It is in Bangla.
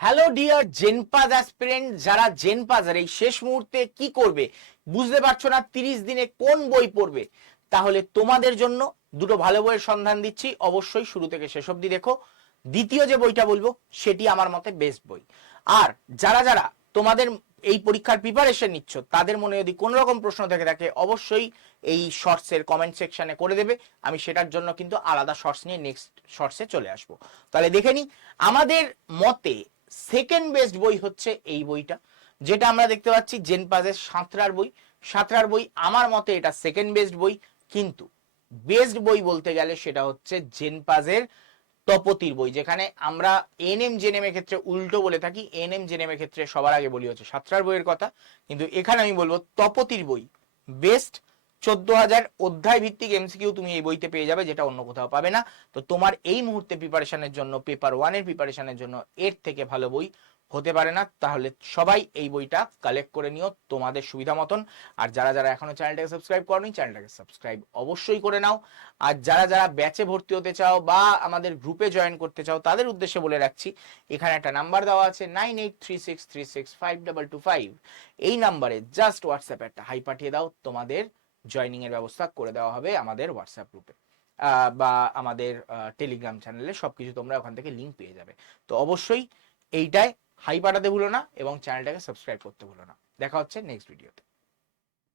হ্যালো ডিয়ার জেনপাজ অ্যাসপিরেন্ট, যারা জেনপাজের এই শেষ মুহূর্তে কি করবে বুঝতে পারছো না, 30 দিনে কোন বই পড়বে, তাহলে তোমাদের জন্য দুটো ভালো বইয়ের সন্ধান দিচ্ছি। অবশ্যই শুরু থেকে শেষ অবধি দেখো। দ্বিতীয় যে বইটা বলবো সেটি আমার মতে বেস্ট বই। আর যারা যারা তোমাদের এই পরীক্ষার প্রিপারেশন নিচ্ছ, তাদের মনে যদি কোনো রকম প্রশ্ন থেকে থাকে অবশ্যই এই শর্টসের কমেন্ট সেকশনে করে দেবে। আমি সেটার জন্য কিন্তু আলাদা শর্টস নিয়ে নেক্সট শর্টসে চলে আসবো। তাহলে দেখে নি, আমাদের মতে সেকেন্ড বেস্ট বই হচ্ছে এই বইটা, যেটা আমরা দেখতে পাচ্ছি জেনপাজের সাঁতরার বই। সাঁতরার বই আমার মতে এটা সেকেন্ড বেস্ট বই, কিন্তু বেস্ট বই বলতে গেলে সেটা হচ্ছে জেনপাজের তপতির বই, যেখানে আমরা এনএম জেনেম এর ক্ষেত্রে উল্টো বলে থাকি। এনএম জেনেম এর ক্ষেত্রে সবার আগে বলি হচ্ছে সাঁতরার বইয়ের কথা, কিন্তু এখানে আমি বলবো তপতির বই বেস্ট। 14,000 অধ্যায় ভিত্তিক এমসিকিউ তুমি এই বইতে পেয়ে যাবে, যেটা অন্য কোথাও পাবে না। তো তোমার এই মুহূর্তে প্রিপারেশনের জন্য, পেপার ওয়ানের প্রিপারেশনের জন্য এর থেকে ভালো বই হতে পারে না। তাহলে সবাই এই বইটা কালেক্ট করে নিও তোমাদের সুবিধা মতন। আর যারা যারা এখনো চ্যানেলটাকে সাবস্ক্রাইব করনি, চ্যানেলটাকে সাবস্ক্রাইব অবশ্যই করে নাও। আর যারা যারা ব্যাচে ভর্তি হতে চাও বা আমাদের গ্রুপে জয়েন করতে চাও, তাদের উদ্দেশ্যে বলে রাখছি, এখানে একটা নাম্বার দেওয়া আছে 9836365225। এই নাম্বারে জাস্ট হোয়াটসঅ্যাপে একটা হাই পাঠিয়ে দাও, তোমাদের জয়নিং এর ব্যবস্থা করে দেওয়া হবে আমাদের হোয়াটসঅ্যাপ গ্রুপে বা আমাদের টেলিগ্রাম চ্যানেলে। সবকিছু তোমরা ওখান থেকে লিঙ্ক পেয়ে যাবে। তো অবশ্যই এইটায় হাই পাঠাতে ভুলো না এবং চ্যানেলটাকে সাবস্ক্রাইব করতে ভুলো না। দেখা হচ্ছে নেক্সট ভিডিওতে।